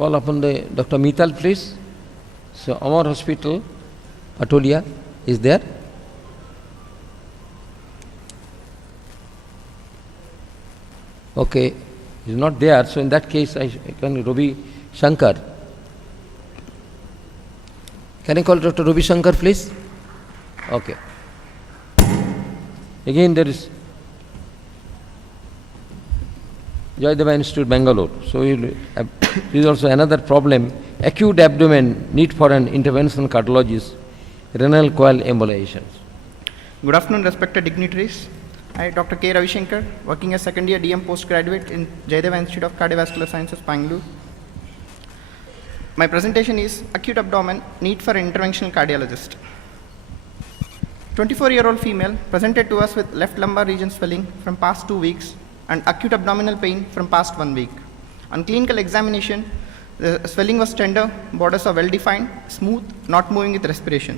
call upon the Dr. Mital, please. So, Amar Hospital, Patolia, is there? Okay, he is not there. So, in that case, I can Ravi Shankar. Can I call Dr. Ravi Shankar, please? Okay. Again, there is Jayadeva Institute, Bangalore. So, there is also another problem, acute abdomen, need for an interventional cardiologist, renal coil embolizations. Good afternoon, respected dignitaries. I, Dr. K. Ravishankar, working as second year DM postgraduate in Jayadeva Institute of Cardiovascular Sciences, Bangalore. My presentation is acute abdomen, need for an interventional cardiologist. 24-year-old female presented to us with left lumbar region swelling from past 2 weeks and acute abdominal pain from past 1 week. On clinical examination, the swelling was tender, borders are well defined, smooth, not moving with respiration.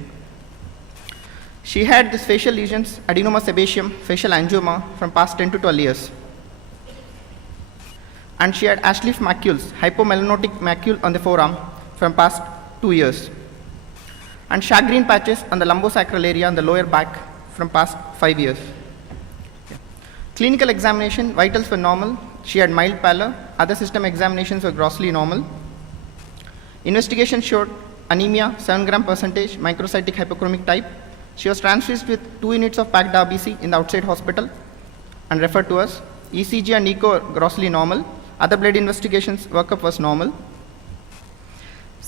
She had these facial lesions, adenoma sebaceum, facial angioma from past 10 to 12 years. And she had Ashleaf macules, hypomelanotic macule on the forearm from past 2 years. And shagreen patches on the lumbosacral area on the lower back from past 5 years. Clinical examination, vitals were normal. She had mild pallor. Other system examinations were grossly normal. Investigation showed anemia, 7 gram percentage, microcytic hypochromic type. She was transfused with 2 units of packed RBC in the outside hospital and referred to us. ECG and echo were grossly normal. Other blood investigations, workup was normal.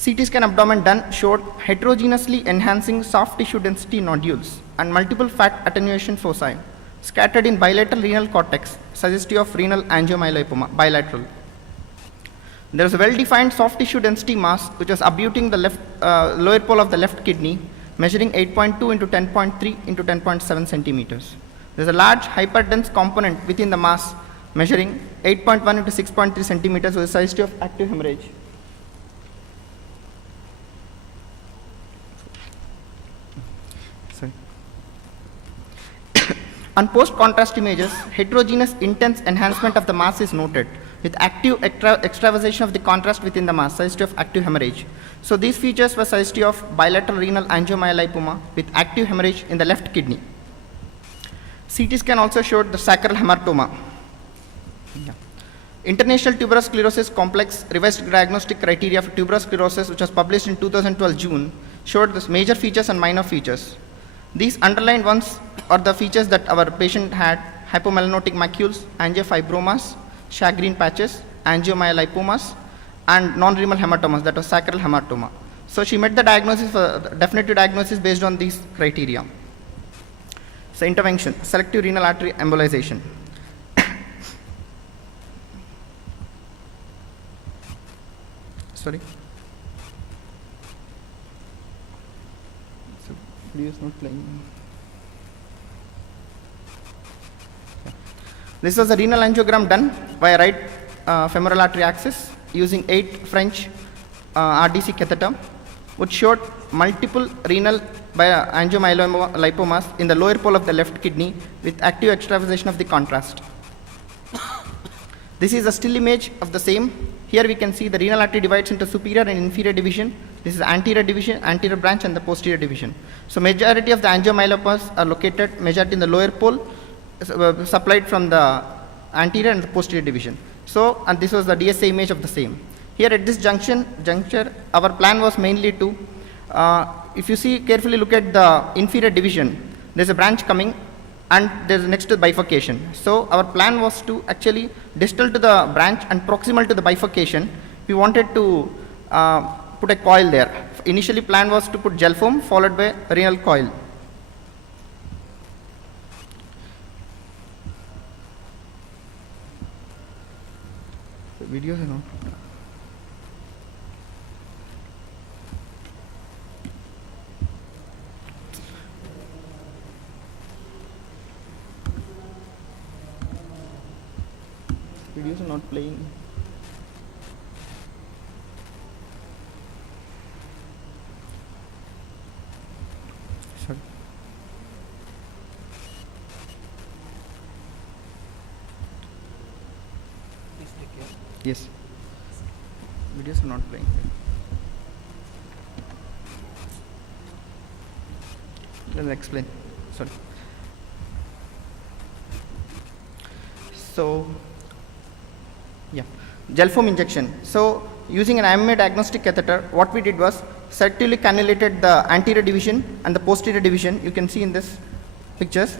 CT scan abdomen done showed heterogeneously enhancing soft tissue density nodules and multiple fat attenuation foci scattered in bilateral renal cortex, suggestive of renal angiomyolipoma, bilateral. There is a well-defined soft tissue density mass which was abutting the left, lower pole of the left kidney, measuring 8.2 into 10.3 into 10.7 centimeters. There is a large hyperdense component within the mass, measuring 8.1 into 6.3 centimeters with a suggestive of active hemorrhage. On post-contrast images, heterogeneous intense enhancement of the mass is noted with active extravasation of the contrast within the mass, suggestive of active hemorrhage. So these features were suggestive of bilateral renal angiomyolipoma with active hemorrhage in the left kidney. CT scan also showed the sacral hematoma. International Tuberous Sclerosis Complex revised diagnostic criteria for tuberous sclerosis, which was published in 2012 June, showed the major features and minor features. These underlined ones are the features that our patient had: hypomelanotic macules, angiofibromas, shagreen patches, angiomyolipomas, and non-renal hematomas, that was sacral hematoma. So she met the diagnosis, definitive diagnosis based on these criteria. So intervention, selective renal artery embolization. Sorry. So video is not playing. This was a renal angiogram done via right femoral artery axis using 8 French RDC catheter, which showed multiple renal angiomyolipomas in the lower pole of the left kidney with active extravasation of the contrast. This is a still image of the same. Here we can see the renal artery divides into superior and inferior division. This is anterior division, anterior branch, and the posterior division. So majority of the angiomyolopas are located, majority in the lower pole, supplied from the anterior and the posterior division. So, and this was the DSA image of the same. Here at this juncture, our plan was mainly to, if you see carefully, look at the inferior division. There's a branch coming, and there's next to bifurcation. So our plan was to actually distal to the branch and proximal to the bifurcation. We wanted to put a coil there. Initially plan was to put gel foam followed by renal coil. The videos are not. Videos are not playing. Sorry. Please take care. Yes. Videos are not playing. Let me explain. Sorry. So, yeah, gel foam injection. So, using an IMA diagnostic catheter, what we did was selectively cannulated the anterior division and the posterior division. You can see in this pictures,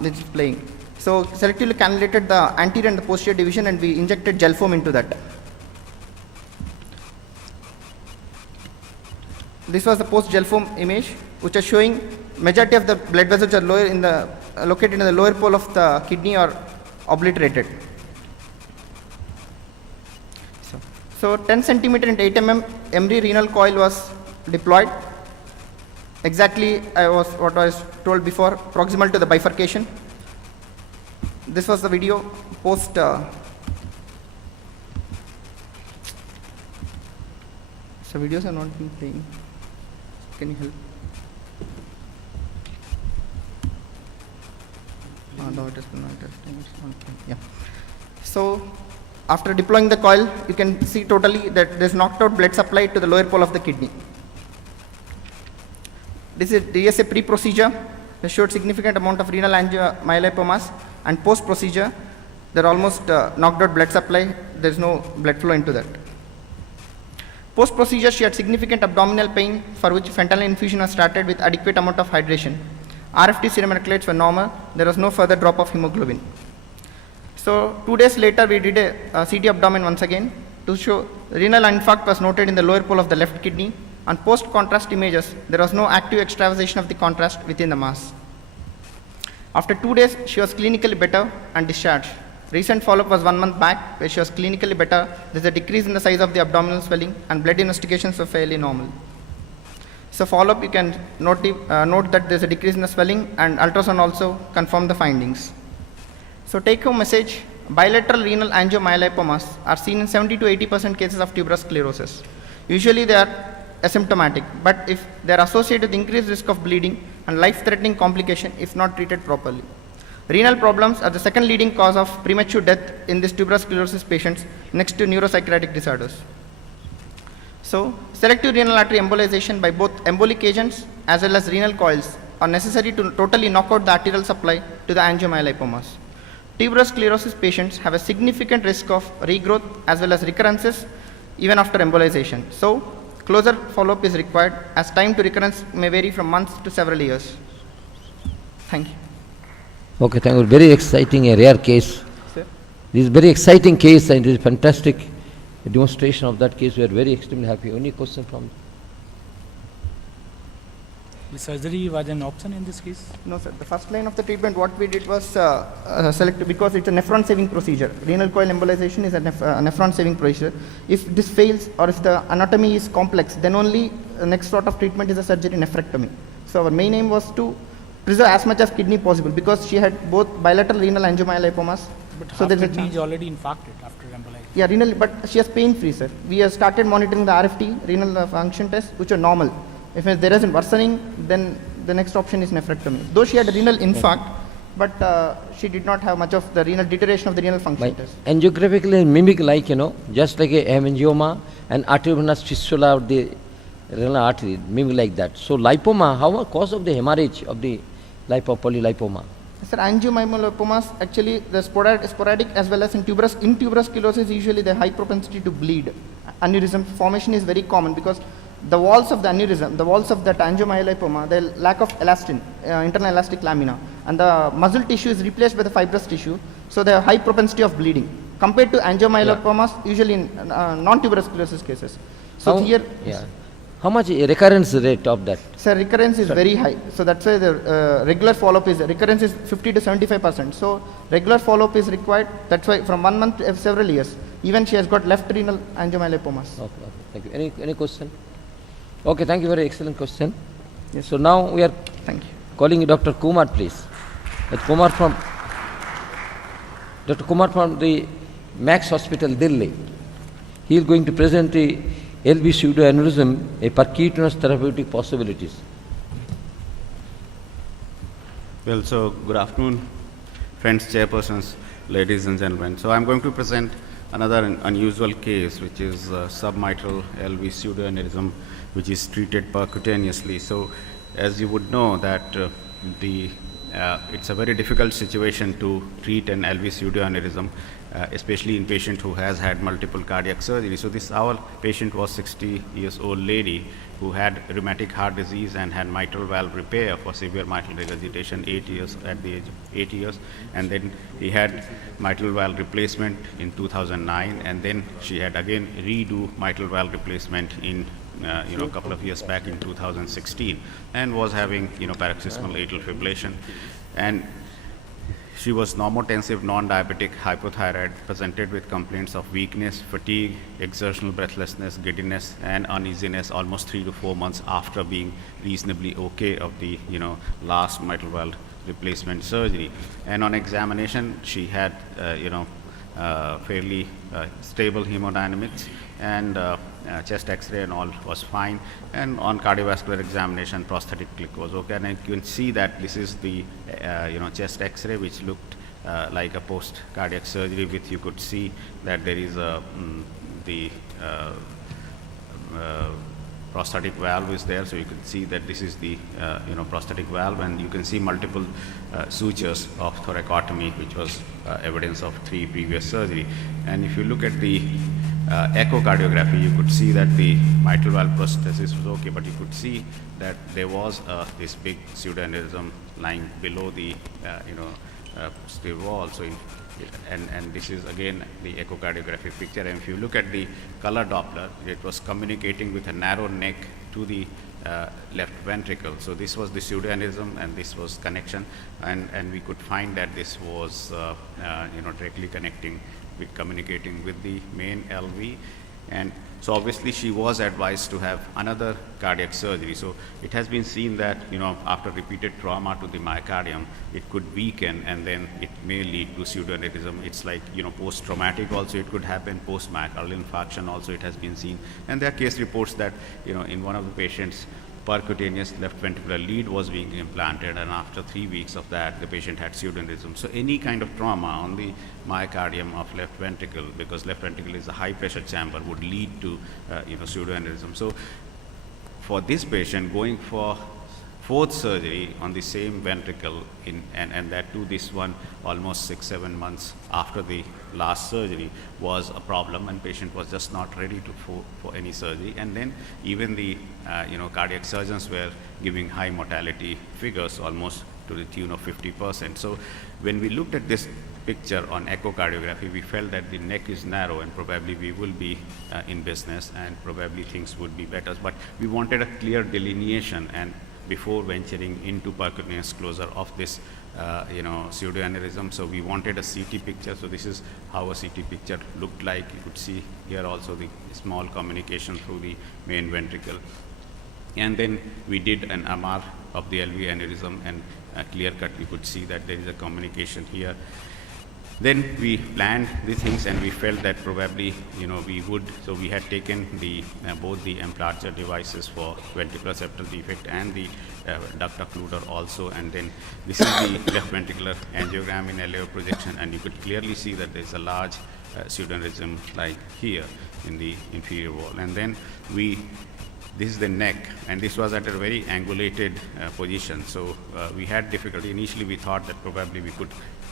this is playing. So, selectively cannulated the anterior and the posterior division, and we injected gel foam into that. This was the post gel foam image, which is showing majority of the blood vessels are lower in the located in the lower pole of the kidney or obliterated. So 10 centimeter and 8 mm Emery renal coil was deployed. Exactly what I was told before, proximal to the bifurcation. This was the video post. So videos are not being playing. Can you help? No, it is not. Yeah. So after deploying the coil, you can see totally that there is knocked out blood supply to the lower pole of the kidney. This is DSA pre-procedure. It showed significant amount of renal angiomyolipomas, and post-procedure, there almost knocked out blood supply. There is no blood flow into that. Post-procedure, she had significant abdominal pain, for which fentanyl infusion was started with adequate amount of hydration. RFT serum electrolytes were normal. There was no further drop of hemoglobin. So 2 days later, we did a CT abdomen once again to show renal infarct was noted in the lower pole of the left kidney. On post-contrast images, there was no active extravasation of the contrast within the mass. After 2 days, she was clinically better and discharged. Recent follow-up was 1 month back, where she was clinically better. There is a decrease in the size of the abdominal swelling, and blood investigations were fairly normal. So follow-up, you can note that there is a decrease in the swelling, and ultrasound also confirmed the findings. So take-home message: bilateral renal angiomyolipomas are seen in 70 to 80% cases of tuberous sclerosis. Usually they are asymptomatic, but if they are associated with increased risk of bleeding and life-threatening complication if not treated properly. Renal problems are the second leading cause of premature death in these tuberous sclerosis patients, next to neuropsychiatric disorders. So, selective renal artery embolization by both embolic agents as well as renal coils are necessary to totally knock out the arterial supply to the angiomyolipomas. Tuberous sclerosis patients have a significant risk of regrowth as well as recurrences even after embolization. So, closer follow-up is required, as time to recurrence may vary from months to several years. Thank you. Okay, thank you. Very exciting, a rare case. Sir? This is very exciting case, and it is fantastic demonstration of that case. We are very extremely happy. Any question from? The surgery was an option in this case? No, sir. The first line of the treatment, what we did was select, because it's a nephron-saving procedure. Renal coil embolization is a nephron-saving procedure. If this fails, or if the anatomy is complex, then only the next sort of treatment is a surgery, nephrectomy. So our main aim was to preserve as much as kidney possible, because she had both bilateral renal angiomyolipomas. But so half kidney is already infarcted after embolization. Yeah, renal, but she is pain-free, sir. We have started monitoring the RFT, renal function test, which are normal. If there isn't worsening, then the next option is nephrectomy. Though she had renal infarct, but she did not have much of the renal deterioration of the renal function test. Angiographically mimic like, just like a hemangioma and arteriovenous fistula of the renal artery, mimic like that. So lipoma, how much cause of the hemorrhage of the polylipoma? Sir, angiomyolipomas, actually the sporadic as well as in tuberous sclerosis, usually the high propensity to bleed. Aneurysm formation is very common, because the walls of the aneurysm, the walls of that angiomyolipoma, the lack of elastin, internal elastic lamina, and the muscle tissue is replaced by the fibrous tissue, so they have high propensity of bleeding compared to angiomyolipomas, usually in non-tuberous sclerosis cases. So here, how much recurrence rate of that? Sir, recurrence is very high. So that's why the regular follow-up is, recurrence is 50 to 75%. So regular follow-up is required. That's why from 1 month to several years. Even she has got left renal angiomyolipomas. Okay, thank you. Any question? Okay, thank you. Very excellent question. Yes. So now we are calling Dr. Kumar, please. Dr. Kumar from the Max Hospital, Delhi. He is going to present the LV pseudoaneurysm, a percutaneous therapeutic possibilities. Well, so good afternoon, friends, chairpersons, ladies and gentlemen. So I'm going to present another unusual case, which is submitral LV pseudoaneurysm, which is treated percutaneously. So, as you would know that it's a very difficult situation to treat an LV pseudoaneurysm, especially in patient who has had multiple cardiac surgery. So our patient was 60 years old lady who had rheumatic heart disease and had mitral valve repair for severe mitral regurgitation at the age of 8 years, and then he had mitral valve replacement in 2009, and then she had again redo mitral valve replacement in a couple of years back in 2016, and was having paroxysmal atrial fibrillation, and she was normotensive, non-diabetic, hypothyroid, presented with complaints of weakness, fatigue, exertional breathlessness, giddiness, and uneasiness almost 3 to 4 months after being reasonably okay of the last mitral valve replacement surgery. And on examination, she had fairly stable hemodynamics, and chest X-ray and all was fine, and on cardiovascular examination prosthetic click was okay, and you can see that this is the chest X-ray which looked like a post cardiac surgery, with you could see that there is the prosthetic valve is there, so you can see that this is the prosthetic valve, and you can see multiple sutures of thoracotomy, which was evidence of 3 previous surgery. And if you look at the echocardiography, you could see that the mitral valve prosthesis was okay, but you could see that there was this big pseudoaneurysm lying below the posterior wall. So and this is again the echocardiographic picture, and if you look at the color Doppler, it was communicating with a narrow neck to the left ventricle. So this was the pseudoaneurysm, and this was connection, and we could find that this was directly communicating with the main LV. And so obviously she was advised to have another cardiac surgery. So it has been seen that after repeated trauma to the myocardium, it could weaken, and then it may lead to pseudoaneurysm. It's like post-traumatic also it could happen, post-myocardial infarction also it has been seen. And there are case reports that in one of the patients, percutaneous left ventricular lead was being implanted, and after 3 weeks of that, the patient had pseudoaneurysm. So any kind of trauma on the myocardium of left ventricle, because left ventricle is a high pressure chamber, would lead to pseudoaneurysm. So for this patient, going for 4th surgery on the same ventricle, and that too, this one almost 6-7 months after the last surgery, was a problem, and patient was just not ready for any surgery. And then even the cardiac surgeons were giving high mortality figures, almost to the tune of 50%. So when we looked at this picture on echocardiography, we felt that the neck is narrow, and probably we will be in business, and probably things would be better. But we wanted a clear delineation, and before venturing into percutaneous closure of this pseudoaneurysm. So we wanted a CT picture. So this is how a CT picture looked like. You could see here also the small communication through the main ventricle. And then we did an MR of the LV aneurysm, and clear cut you could see that there is a communication here. Then we planned the things, and we felt that probably we would. So we had taken the both the Emplarger devices for ventricular septal defect and the duct occluder also, and then this is the left ventricular angiogram in LAO projection, and you could clearly see that there is a large pseudoaneurysm like here in the inferior wall. And then this is the neck, and this was at a very angulated position. So we had difficulty. Initially we thought that probably we could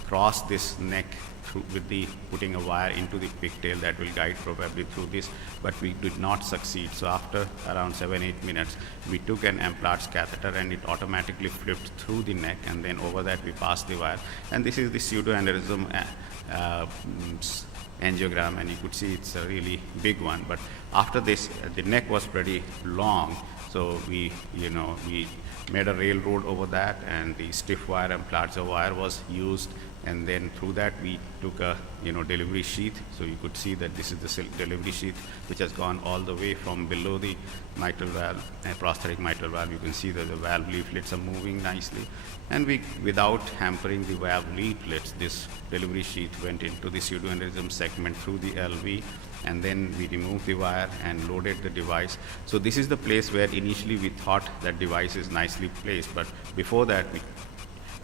cross this neck through with the putting a wire into the pigtail that will guide probably through this, but we did not succeed. So after around 7-8 minutes, we took an Emplarge catheter, and it automatically flipped through the neck, and then over that we passed the wire. And this is the pseudoaneurysm angiogram, and you could see it's a really big one. But after this, the neck was pretty long, so we made a railroad over that, and the stiff wire and Emplarger wire was used, and then through that we took a delivery sheath. So you could see that this is the delivery sheath which has gone all the way from below the mitral valve, prosthetic mitral valve. You can see that the valve leaflets are moving nicely, and without hampering the valve leaflets, this delivery sheath went into the pseudoaneurysm segment through the LV, and then we removed the wire and loaded the device. So this is the place where initially we thought that device is nicely placed, but before that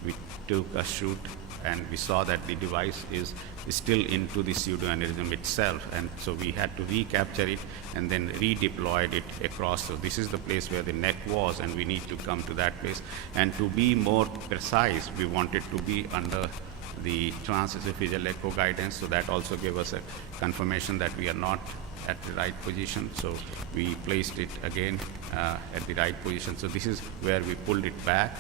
we took a shoot and we saw that the device is still into the pseudoaneurysm itself, and so we had to recapture it and then redeployed it across. So this is the place where the neck was, and we need to come to that place. And to be more precise, we wanted to be under the transesophageal echo guidance, so that also gave us a confirmation that we are not at the right position. So we placed it again at the right position. So this is where we pulled it back,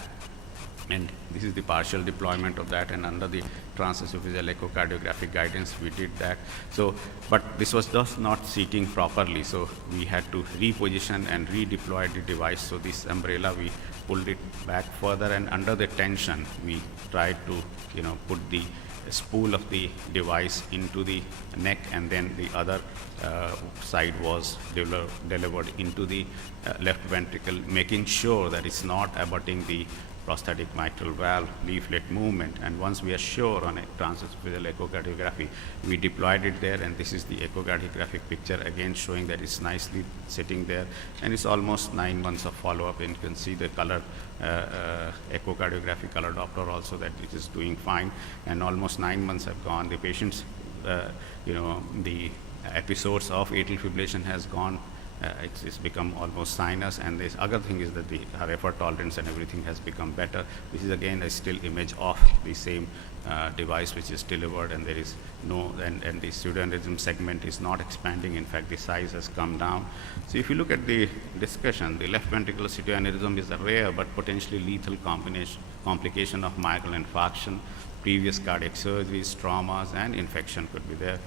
and this is the partial deployment of that, and under the transesophageal echocardiographic guidance we did that. So, but this was just not seating properly, so we had to reposition and redeploy the device. So this umbrella, we pulled it back further, and under the tension we tried to put the spool of the device into the neck, and then the other side was delivered into the left ventricle, making sure that it's not abutting the prosthetic mitral valve leaflet movement. And once we are sure on a transesophageal echocardiography, we deployed it there, and this is the echocardiographic picture again showing that it's nicely sitting there, and it's almost 9 months of follow-up, and you can see the color echocardiographic color Doppler also that it is doing fine, and almost 9 months have gone. The patient's the episodes of atrial fibrillation has gone. It's become almost sinus, and this other thing is that her effort tolerance and everything has become better. This is again a still image of the same device which is delivered, and there is no, and the pseudoaneurysm segment is not expanding. In fact, the size has come down. So if you look at the discussion, the left ventricular pseudoaneurysm is a rare but potentially lethal complication of myocardial infarction. Previous cardiac surgeries, traumas, and infection could be there.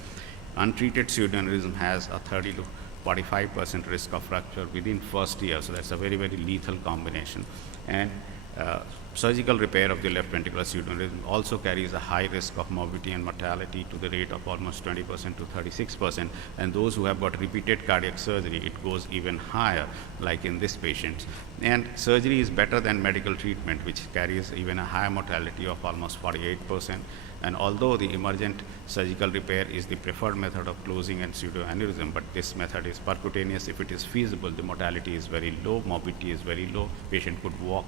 Untreated pseudoaneurysm has a 30 to 45% risk of fracture within first year, so that's a very, very lethal combination. And surgical repair of the left ventricular pseudoaneurysm also carries a high risk of morbidity and mortality to the rate of almost 20% to 36%. And those who have got repeated cardiac surgery, it goes even higher, like in this patient. And surgery is better than medical treatment, which carries even a higher mortality of almost 48%. And although the emergent surgical repair is the preferred method of closing and pseudoaneurysm, but this method is percutaneous. If it is feasible, the mortality is very low, morbidity is very low. Patient could walk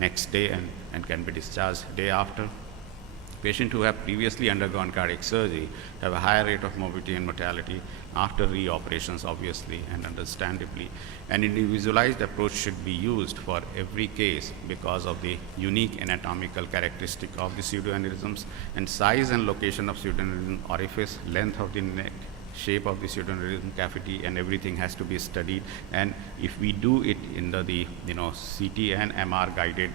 next day and can be discharged day after. Patients who have previously undergone cardiac surgery have a higher rate of morbidity and mortality after reoperations, obviously and understandably. An individualized approach should be used for every case because of the unique anatomical characteristic of the pseudoaneurysms, and size and location of pseudoaneurysm orifice, length of the neck, shape of the pseudoaneurysm cavity, and everything has to be studied. And if we do it in the CT and MR guided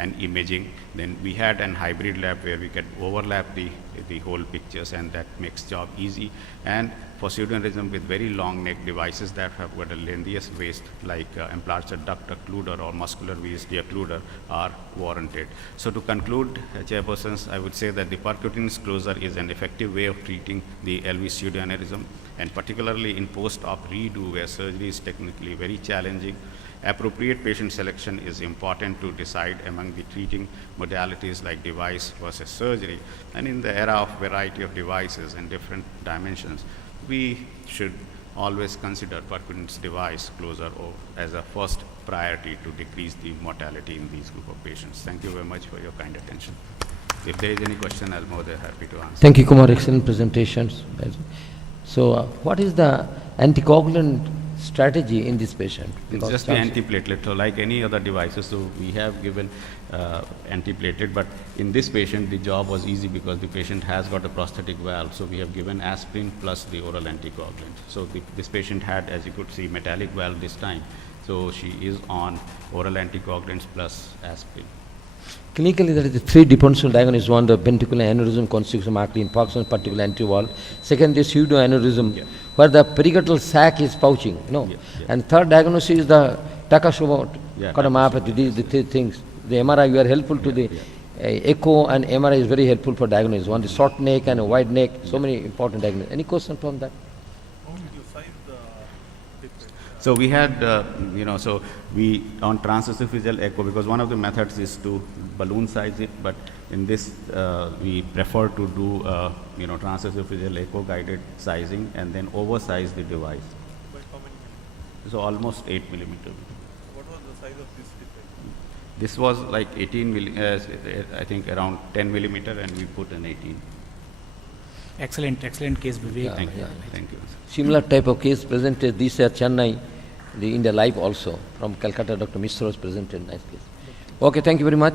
and imaging, then we had an hybrid lab where we can overlap the whole pictures, and that makes job easy. And for pseudoaneurysm with very long neck devices that have got a lengthiest waist, like implanted duct occluder or muscular VSD occluder, are warranted. So to conclude, chairpersons, I would say that the percutaneous closure is an effective way of treating the LV pseudoaneurysm, and particularly in post-op redo where surgery is technically very challenging. Appropriate patient selection is important to decide among the treating modalities like device versus surgery. And in the era of variety of devices and different dimensions, we should always consider percutaneous device closure as a first priority to decrease the mortality in these group of patients. Thank you very much for your kind attention. If there is any question, I'll be more than happy to answer. Thank you, Kumar. Excellent presentations. So, what is the anticoagulant strategy in this patient? It's just the antiplatelet, so like any other devices. So we have given antiplatelet, but in this patient the job was easy because the patient has got a prosthetic valve, so we have given aspirin plus the oral anticoagulant. So this patient had, as you could see, metallic valve this time, so she is on oral anticoagulants plus aspirin. Clinically, there is a three differential diagnosis. One, the ventricular aneurysm constitutes a myocardial infarction, particular antival. Second, the pseudoaneurysm, where the pericardial sac is pouching, And third diagnosis is the Takashima cardiomyopathy. These the three things. The MRI, we are helpful to the echo, and MRI is very helpful for diagnosis. One, the short neck and a wide neck. So many important diagnoses. Any question from that? How did you size the tip? So we had, so we on transesophageal echo, because one of the methods is to balloon size it, but in this we prefer to do transesophageal echo guided sizing and then oversize the device. By how many millimeters? So almost 8 millimeters. What was the size of this tip? This was like 18, I think around 10 millimeter, and we put an 18. Excellent, excellent case, Vivek. Thank you. yeah. Thank you. Similar type of case presented this at Chennai, the India Life also, from Calcutta, Dr. Mishra was presented, nice case. Okay, thank you very much.